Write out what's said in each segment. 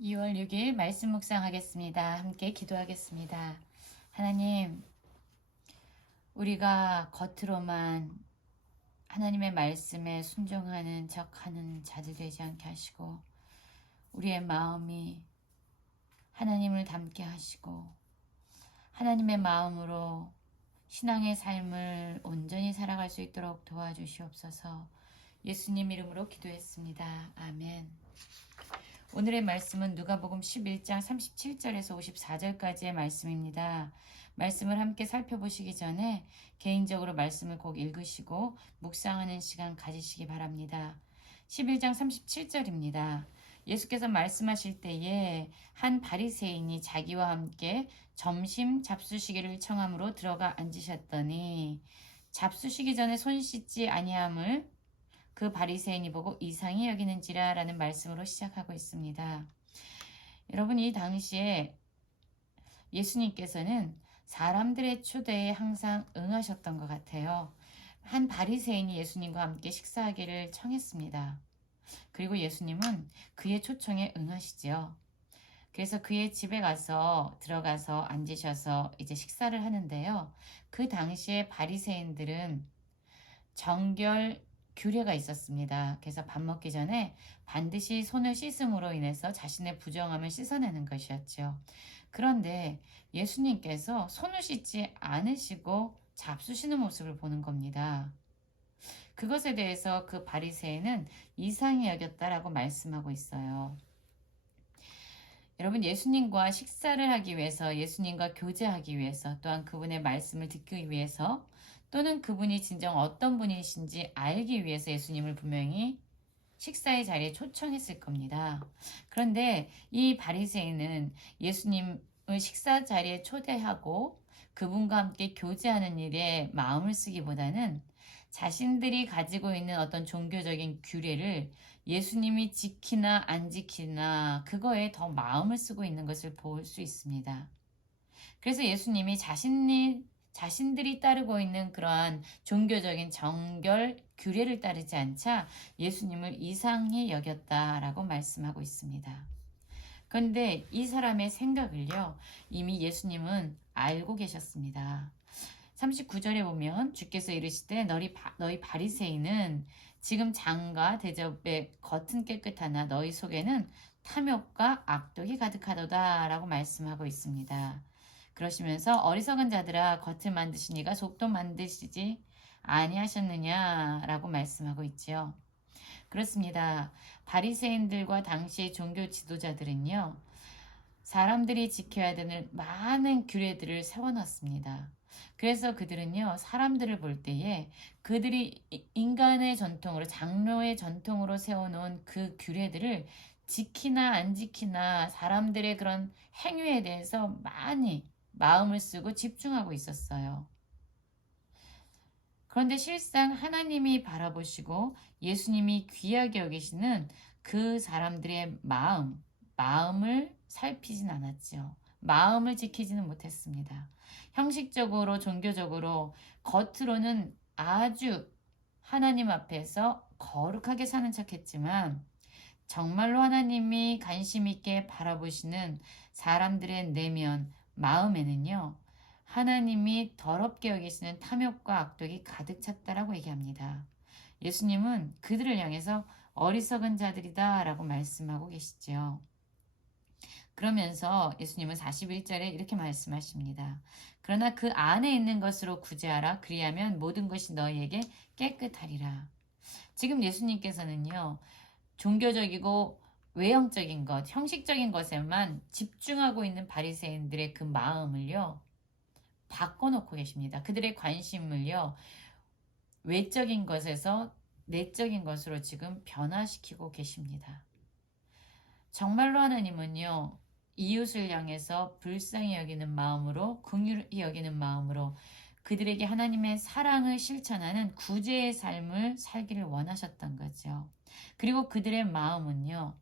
2월 6일 말씀 묵상하겠습니다. 함께 기도하겠습니다. 하나님, 우리가 겉으로만 하나님의 말씀에 순종하는 척하는 자들 되지 않게 하시고 우리의 마음이 하나님을 닮게 하시고 하나님의 마음으로 신앙의 삶을 온전히 살아갈 수 있도록 도와주시옵소서. 예수님 이름으로 기도했습니다. 아멘. 오늘의 말씀은 누가복음 11장 37절에서 54절까지의 말씀입니다. 말씀을 함께 살펴보시기 전에 개인적으로 말씀을 꼭 읽으시고 묵상하는 시간 가지시기 바랍니다. 11장 37절입니다. 예수께서 말씀하실 때에 한 바리새인이 자기와 함께 점심 잡수시기를 청함으로 들어가 앉으셨더니 잡수시기 전에 손 씻지 아니함을 그 바리새인이 보고 이상히 여기는지라 라는 말씀으로 시작하고 있습니다. 여러분, 이 당시에 예수님께서는 사람들의 초대에 항상 응하셨던 것 같아요. 한 바리새인이 예수님과 함께 식사하기를 청했습니다. 그리고 예수님은 그의 초청에 응하시죠. 그래서 그의 집에 들어가서 앉으셔서 이제 식사를 하는데요. 그 당시에 바리새인들은 정결 규례가 있었습니다. 그래서 밥 먹기 전에 반드시 손을 씻음으로 인해서 자신의 부정함을 씻어내는 것이었죠. 그런데 예수님께서 손을 씻지 않으시고 잡수시는 모습을 보는 겁니다. 그것에 대해서 그 바리새인은 이상히 여겼다라고 말씀하고 있어요. 여러분, 예수님과 식사를 하기 위해서, 예수님과 교제하기 위해서, 또한 그분의 말씀을 듣기 위해서, 또는 그분이 진정 어떤 분이신지 알기 위해서 예수님을 분명히 식사의 자리에 초청했을 겁니다. 그런데 이 바리새인은 예수님을 식사 자리에 초대하고 그분과 함께 교제하는 일에 마음을 쓰기보다는 자신들이 가지고 있는 어떤 종교적인 규례를 예수님이 지키나 안 지키나 그거에 더 마음을 쓰고 있는 것을 볼 수 있습니다. 그래서 예수님이 자신들이 따르고 있는 그러한 종교적인 정결 규례를 따르지 않자 예수님을 이상히 여겼다라고 말씀하고 있습니다. 그런데 이 사람의 생각을요, 이미 예수님은 알고 계셨습니다. 39절에 보면 주께서 이르시되 너희 바리새인은 지금 장과 대접의 겉은 깨끗하나 너희 속에는 탐욕과 악독이 가득하도다 라고 말씀하고 있습니다. 그러시면서 어리석은 자들아 겉을 만드시니가 속도 만드시지 아니하셨느냐라고 말씀하고 있지요. 그렇습니다. 바리새인들과 당시의 종교 지도자들은요, 사람들이 지켜야 되는 많은 규례들을 세워놨습니다. 그래서 그들은요, 사람들을 볼 때에 그들이 인간의 전통으로, 장로의 전통으로 세워놓은 그 규례들을 지키나 안 지키나 사람들의 그런 행위에 대해서 많이 마음을 쓰고 집중하고 있었어요. 그런데 실상 하나님이 바라보시고 예수님이 귀하게 여기시는 그 사람들의 마음을 살피진 않았죠. 마음을 지키지는 못했습니다. 형식적으로, 종교적으로, 겉으로는 아주 하나님 앞에서 거룩하게 사는 척 했지만, 정말로 하나님이 관심 있게 바라보시는 사람들의 내면, 마음에는요, 하나님이 더럽게 여기시는 탐욕과 악독이 가득 찼다라고 얘기합니다. 예수님은 그들을 향해서 어리석은 자들이다 라고 말씀하고 계시죠. 그러면서 예수님은 41절에 이렇게 말씀하십니다. 그러나 그 안에 있는 것으로 구제하라. 그리하면 모든 것이 너희에게 깨끗하리라. 지금 예수님께서는요, 종교적이고 외형적인 것, 형식적인 것에만 집중하고 있는 바리새인들의 그 마음을요, 바꿔놓고 계십니다. 그들의 관심을요, 외적인 것에서 내적인 것으로 지금 변화시키고 계십니다. 정말로 하나님은요, 이웃을 향해서 불쌍히 여기는 마음으로, 긍휼히 여기는 마음으로 그들에게 하나님의 사랑을 실천하는 구제의 삶을 살기를 원하셨던 거죠. 그리고 그들의 마음은요,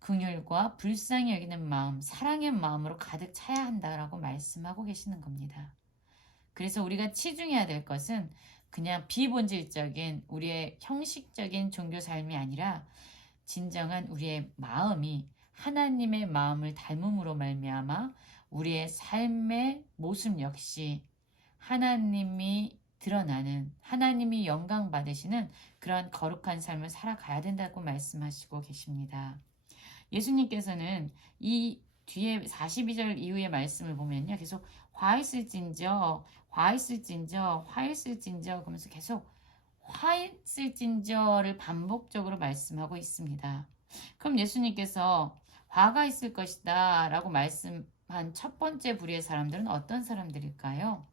긍휼과 불쌍히 여기는 마음, 사랑의 마음으로 가득 차야 한다라고 말씀하고 계시는 겁니다. 그래서 우리가 치중해야 될 것은 그냥 비본질적인 우리의 형식적인 종교 삶이 아니라 진정한 우리의 마음이 하나님의 마음을 닮음으로 말미암아 우리의 삶의 모습 역시 하나님이 드러나는, 하나님이 영광 받으시는 그런 거룩한 삶을 살아가야 된다고 말씀하시고 계십니다. 예수님께서는 이 뒤에 42절 이후의 말씀을 보면요, 계속 화 있을진저, 화 있을진저, 화 있을진저 그러면서 계속 화 있을진저를 반복적으로 말씀하고 있습니다. 그럼 예수님께서 화가 있을 것이다 라고 말씀한 첫 번째 부류의 사람들은 어떤 사람들일까요?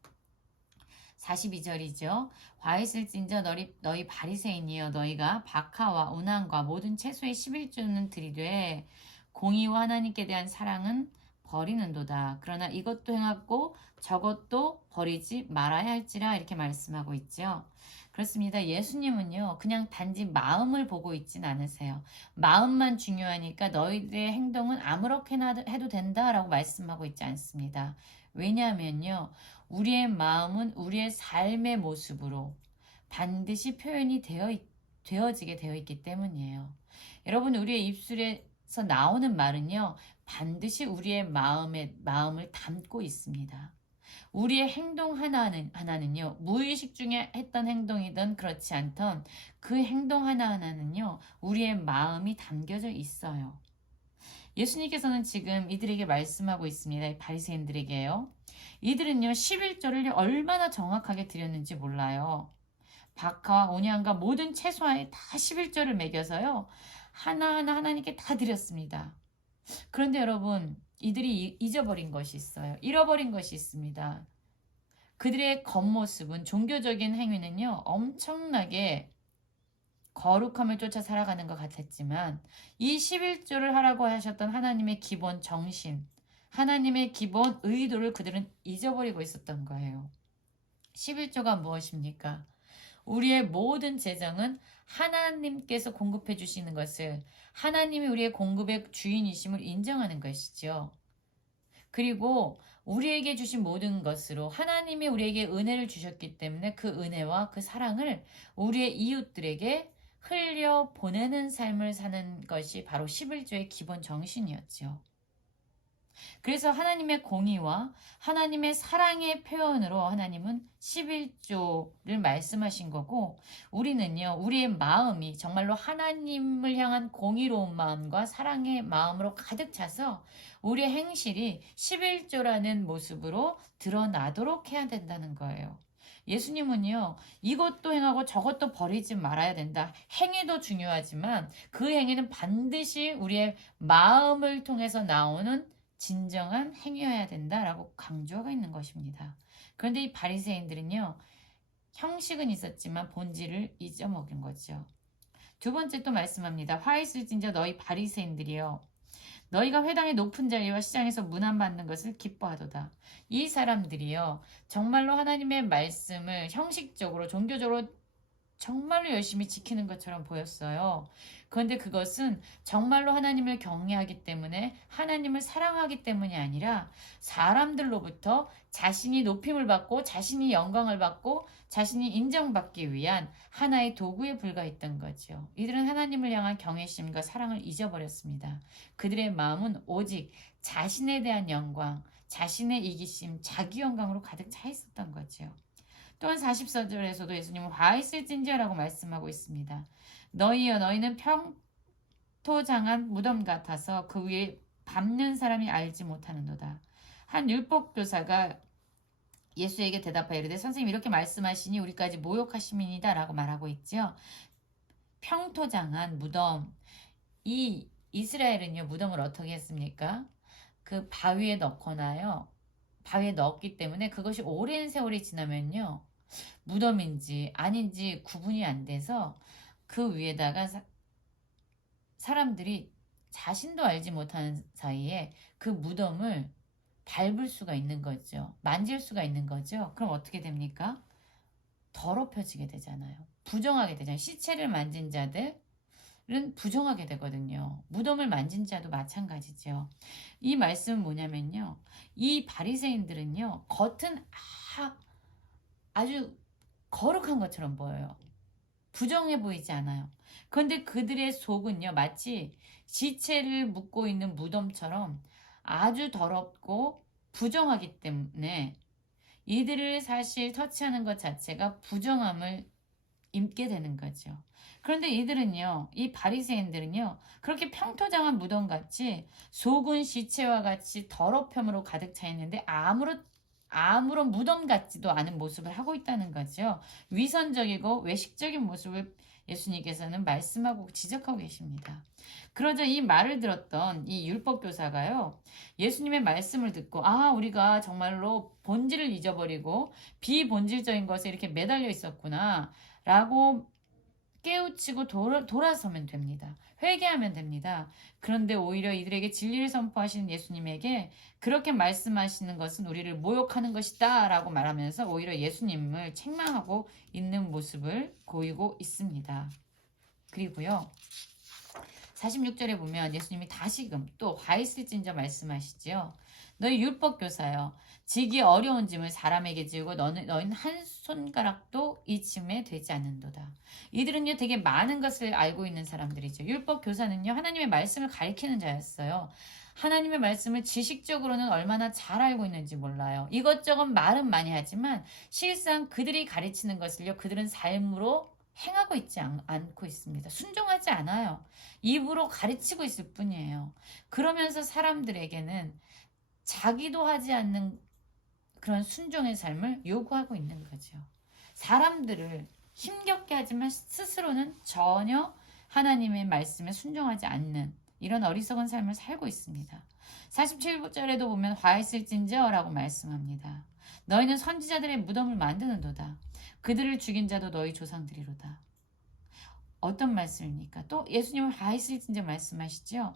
42절이죠. 화 있을진저 너희 바리새인이여, 너희가 박하와 운항과 모든 채소의 11조는 들이되 공의와 하나님께 대한 사랑은 버리는도다. 그러나 이것도 행하고 저것도 버리지 말아야 할지라, 이렇게 말씀하고 있죠. 그렇습니다. 예수님은요, 그냥 단지 마음을 보고 있진 않으세요. 마음만 중요하니까 너희들의 행동은 아무렇게나 해도 된다라고 말씀하고 있지 않습니다. 왜냐하면요, 우리의 마음은 우리의 삶의 모습으로 반드시 표현이 되어지게 되어 있기 때문이에요. 여러분, 우리의 입술에서 나오는 말은요, 반드시 우리의 마음을 담고 있습니다. 우리의 행동 하나는요, 무의식 중에 했던 행동이든 그렇지 않던 그 행동 하나하나는요, 우리의 마음이 담겨져 있어요. 예수님께서는 지금 이들에게 말씀하고 있습니다. 이 바리새인들에게요. 이들은요, 11조를 얼마나 정확하게 드렸는지 몰라요. 박하와 온양과 모든 채소와에 다 11조를 매겨서요, 하나하나 하나님께 다 드렸습니다. 그런데 여러분, 이들이 잊어버린 것이 있어요. 잃어버린 것이 있습니다. 그들의 겉모습은, 종교적인 행위는요, 엄청나게 거룩함을 쫓아 살아가는 것 같았지만 이 11조를 하라고 하셨던 하나님의 기본 정신, 하나님의 기본 의도를 그들은 잊어버리고 있었던 거예요. 11조가 무엇입니까? 우리의 모든 재정은 하나님께서 공급해 주시는 것을, 하나님이 우리의 공급의 주인이심을 인정하는 것이죠. 그리고 우리에게 주신 모든 것으로 하나님이 우리에게 은혜를 주셨기 때문에 그 은혜와 그 사랑을 우리의 이웃들에게 흘려 보내는 삶을 사는 것이 바로 11조의 기본 정신이었죠. 그래서 하나님의 공의와 하나님의 사랑의 표현으로 하나님은 11조를 말씀하신 거고, 우리는요, 우리의 마음이 정말로 하나님을 향한 공의로운 마음과 사랑의 마음으로 가득 차서 우리의 행실이 11조라는 모습으로 드러나도록 해야 된다는 거예요. 예수님은요, 이것도 행하고 저것도 버리지 말아야 된다. 행위도 중요하지만 그 행위는 반드시 우리의 마음을 통해서 나오는 진정한 행위여야 된다라고 강조가 있는 것입니다. 그런데 이 바리새인들은요, 형식은 있었지만 본질을 잊어먹은 거죠. 두 번째 또 말씀합니다. 화 있을진저 너희 바리새인들이여, 너희가 회당의 높은 자리와 시장에서 문안받는 것을 기뻐하도다. 이 사람들이요, 정말로 하나님의 말씀을 형식적으로, 종교적으로 정말로 열심히 지키는 것처럼 보였어요. 그런데 그것은 정말로 하나님을 경외하기 때문에, 하나님을 사랑하기 때문이 아니라 사람들로부터 자신이 높임을 받고 자신이 영광을 받고 자신이 인정받기 위한 하나의 도구에 불과했던 거죠. 이들은 하나님을 향한 경외심과 사랑을 잊어버렸습니다. 그들의 마음은 오직 자신에 대한 영광, 자신의 이기심, 자기 영광으로 가득 차 있었던 거죠. 또한 44절에서도 예수님은 화 있을진저라고 말씀하고 있습니다. 너희여, 너희는 평토장한 무덤 같아서 그 위에 밟는 사람이 알지 못하는도다. 한 율법교사가 예수에게 대답하여 이르되, 선생님 이렇게 말씀하시니 우리까지 모욕하심이니이다 라고 말하고 있죠. 평토장한 무덤, 이 이스라엘은요, 무덤을 어떻게 했습니까? 그 바위에 넣거나요, 바위에 넣었기 때문에 그것이 오랜 세월이 지나면요, 무덤인지 아닌지 구분이 안 돼서 그 위에다가 사람들이 자신도 알지 못하는 사이에 그 무덤을 밟을 수가 있는 거죠. 만질 수가 있는 거죠. 그럼 어떻게 됩니까? 더럽혀지게 되잖아요. 부정하게 되잖아요. 시체를 만진 자들은 부정하게 되거든요. 무덤을 만진 자도 마찬가지죠. 이 말씀은 뭐냐면요, 이 바리새인들은요, 겉은 아주 거룩한 것처럼 보여요. 부정해 보이지 않아요. 그런데 그들의 속은요, 마치 시체를 묻고 있는 무덤처럼 아주 더럽고 부정하기 때문에 이들을 사실 터치하는 것 자체가 부정함을 입게 되는 거죠. 그런데 이들은요, 이 바리새인들은요, 그렇게 평토장한 무덤같이 속은 시체와 같이 더럽힘으로 가득 차 있는데 아무런 무덤 같지도 않은 모습을 하고 있다는 거죠. 위선적이고 외식적인 모습을 예수님께서는 말씀하고 지적하고 계십니다. 그러자 이 말을 들었던 이 율법 교사가요, 예수님의 말씀을 듣고, 우리가 정말로 본질을 잊어버리고 비본질적인 것에 이렇게 매달려 있었구나 라고 깨우치고 돌아서면 됩니다. 회개하면 됩니다. 그런데 오히려 이들에게 진리를 선포하시는 예수님에게 그렇게 말씀하시는 것은 우리를 모욕하는 것이다 라고 말하면서 오히려 예수님을 책망하고 있는 모습을 보이고 있습니다. 그리고요, 46절에 보면 예수님이 다시금 또 화 있을진저 말씀하시지요. 너희 율법교사여, 지기 어려운 짐을 사람에게 지우고 너희는 한 손가락도 이 짐에 되지 않는도다. 이들은요, 되게 많은 것을 알고 있는 사람들이죠. 율법교사는요, 하나님의 말씀을 가리키는 자였어요. 하나님의 말씀을 지식적으로는 얼마나 잘 알고 있는지 몰라요. 이것저것 말은 많이 하지만 실상 그들이 가르치는 것을요, 그들은 삶으로 행하고 있지 않고 있습니다. 순종하지 않아요. 입으로 가르치고 있을 뿐이에요. 그러면서 사람들에게는 자기도 하지 않는 그런 순종의 삶을 요구하고 있는 거죠. 사람들을 힘겹게 하지만 스스로는 전혀 하나님의 말씀에 순종하지 않는 이런 어리석은 삶을 살고 있습니다. 47절에도 보면 화 있을진저 라고 말씀합니다. 너희는 선지자들의 무덤을 만드는도다. 그들을 죽인 자도 너희 조상들이로다. 어떤 말씀입니까? 또 예수님은 화 있을진저 말씀하시죠.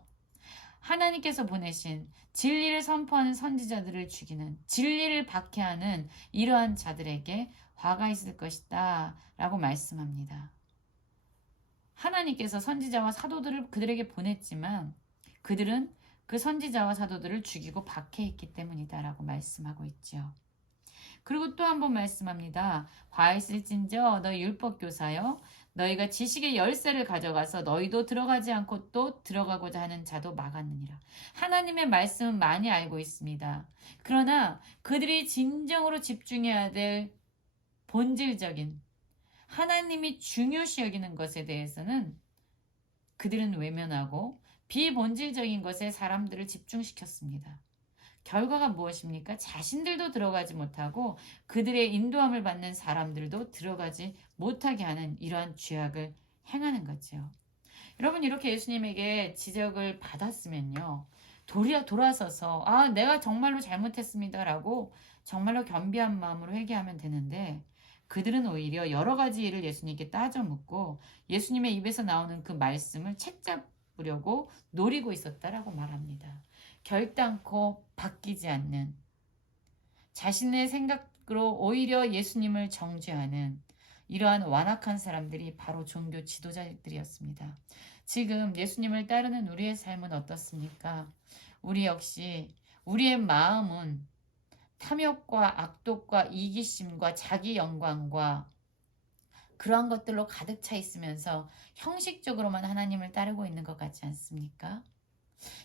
하나님께서 보내신 진리를 선포하는 선지자들을 죽이는, 진리를 박해하는 이러한 자들에게 화가 있을 것이다 라고 말씀합니다. 하나님께서 선지자와 사도들을 그들에게 보냈지만 그들은 그 선지자와 사도들을 죽이고 박해했기 때문이다 라고 말씀하고 있죠. 그리고 또 한 번 말씀합니다. 화 있을진저 너희 율법교사여, 너희가 지식의 열쇠를 가져가서 너희도 들어가지 않고 또 들어가고자 하는 자도 막았느니라. 하나님의 말씀은 많이 알고 있습니다. 그러나 그들이 진정으로 집중해야 될 본질적인 하나님이 중요시 여기는 것에 대해서는 그들은 외면하고 비본질적인 것에 사람들을 집중시켰습니다. 결과가 무엇입니까? 자신들도 들어가지 못하고 그들의 인도함을 받는 사람들도 들어가지 못하게 하는 이러한 죄악을 행하는 거죠. 여러분, 이렇게 예수님에게 지적을 받았으면요, 돌아서서 내가 정말로 잘못했습니다라고 정말로 겸비한 마음으로 회개하면 되는데 그들은 오히려 여러 가지 일을 예수님께 따져 묻고 예수님의 입에서 나오는 그 말씀을 책잡으려고 노리고 있었다라고 말합니다. 결단코 바뀌지 않는, 자신의 생각으로 오히려 예수님을 정죄하는 이러한 완악한 사람들이 바로 종교 지도자들이었습니다. 지금 예수님을 따르는 우리의 삶은 어떻습니까? 우리 역시 우리의 마음은 탐욕과 악독과 이기심과 자기 영광과 그러한 것들로 가득 차 있으면서 형식적으로만 하나님을 따르고 있는 것 같지 않습니까?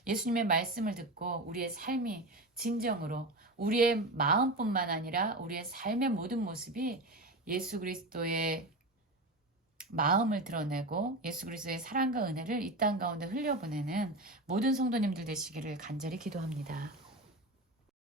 예수님의 말씀을 듣고 우리의 삶이 진정으로 우리의 마음뿐만 아니라 우리의 삶의 모든 모습이 예수 그리스도의 마음을 드러내고 예수 그리스도의 사랑과 은혜를 이 땅 가운데 흘려보내는 모든 성도님들 되시기를 간절히 기도합니다.